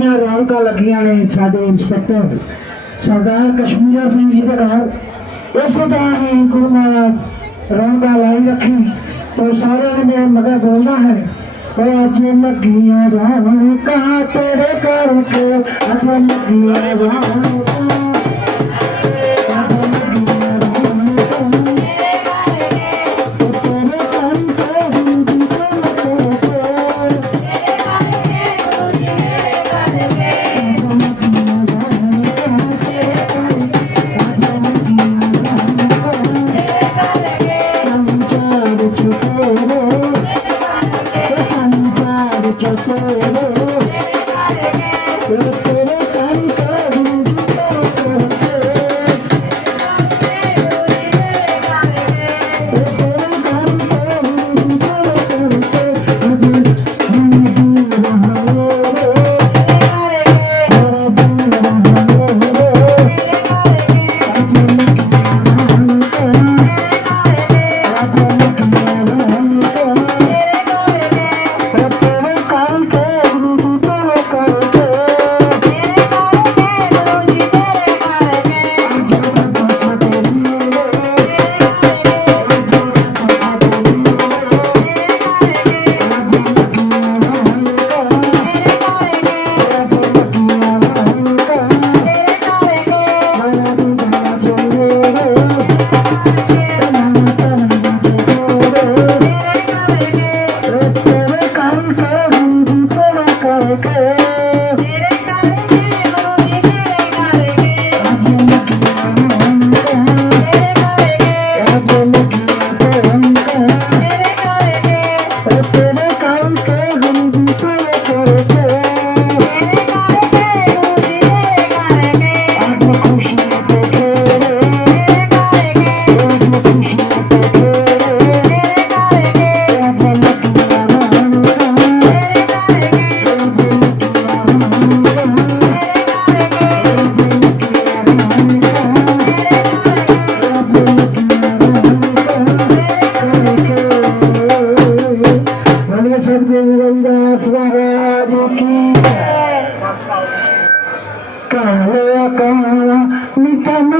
ਬੜੀਆਂ ਰੌਣਕਾਂ ਲੱਗੀਆਂ ਨੇ ਸਾਡੇ ਇੰਸਪੈਕਟਰ ਸਰਦਾਰ ਕਸ਼ਮੀਰਾ ਸਿੰਘ ਜੀ ਦੇ ਘਰ ਇਸੇ ਤਰ੍ਹਾਂ ਹੀ ਗੁਰੂ ਰੌਣਕਾਂ ਲਾਈ ਰੱਖੀ तो ਸਾਰਿਆਂ ਨੇ ਮੇਰੇ ਮਗਰ ਬੋਲਣਾ ਹੈ ਉਹ ਅੱਜ ਲੱਗੀਆਂ ਰੌਣਕਾਂ ਤੇਰੇ ਕਰਕੇ ਅੱਜ ਲੱਗੀਆਂ ਰੌਣਕਾਂ ਅੱਜ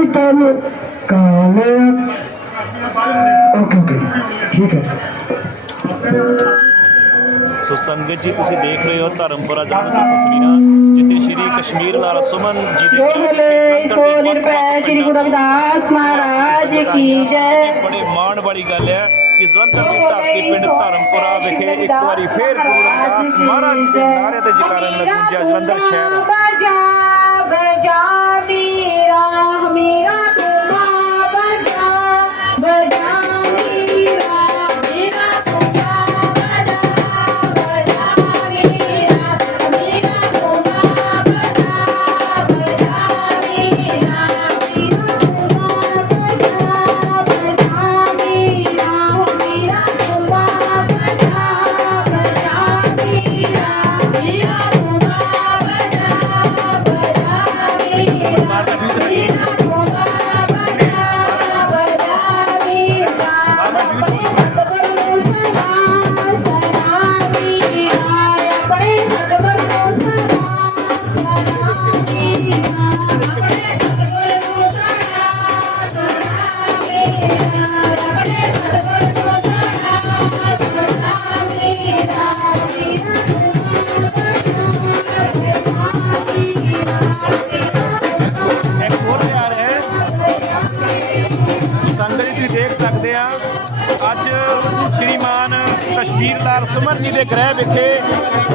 मीठा मीठा लो काले ओके ओके ठीक है ਸੋ ਸੰਗਤ ਜੀ ਤੁਸੀਂ ਦੇਖ ਰਹੇ ਹੋ ਧਰਮਪੁਰਾ ਜਗਤ ਦੀਆਂ ਤਸਵੀਰਾਂ ਜਿੱਥੇ ਸ਼੍ਰੀ ਕਸ਼ਮੀਰ ਲਾਲ ਸੁਮਨ ਜੀ ਦੇ ਜੋ ਬੋਲੇ ਸੋ ਨਿਰਭੈ ਸ਼੍ਰੀ ਗੁਰੂ ਰਵਿਦਾਸ ਮਹਾਰਾਜ ਕੀ ਜੈ ਬੜੇ ਮਾਣ ਵਾਲੀ ਗੱਲ ਹੈ ਕਿ ਜਲੰਧਰ ਦੀ ਧਰਤੀ ਪਿੰਡ ਧਰਮਪੁਰਾ ਵਿਖੇ ਇੱਕ ਵਾਰੀ ਫੇਰ ਗੁਰੂ ਰਵਿਦਾਸ ਮਹਾਰਾਜ ਜੀ ਦੇ ਨਾਰੇ ਤੇ ਜਕਾਰਨ ਲੱਗਿਆ ਜਲੰਧਰ ਸ਼ਹਿਰ ਕਸ਼ਮੀਰ ਜੀ ਦੇ ਗ੍ਰਹਿ ਵਿਖੇ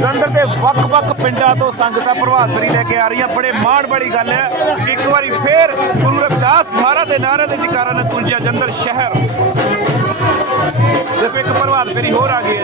ਜਲੰਧਰ ਦੇ ਵੱਖ-ਵੱਖ ਪਿੰਡਾਂ ਤੋਂ ਸੰਗਤਾਂ ਪ੍ਰਭਾਤ ਫੇਰੀ ਲੈ ਕੇ ਆ ਰਹੀਆਂ। ਬੜੇ ਮਾਣ ਵਾਲੀ ਗੱਲ ਹੈ ਇੱਕ ਵਾਰੀ ਫੇਰ ਗੁਰੂ ਰਵਿਦਾਸ ਮਹਾਰਾਜ ਦੇ ਨਾਰੇ ਦੇ ਜਕਾਰਾਂ ਨੇ ਗੁੰਜਿਆ ਜਲੰਧਰ ਸ਼ਹਿਰ। ਦੇਖੋ ਇੱਕ ਪ੍ਰਭਾਤ ਫੇਰੀ ਹੋਰ ਆ ਗਈ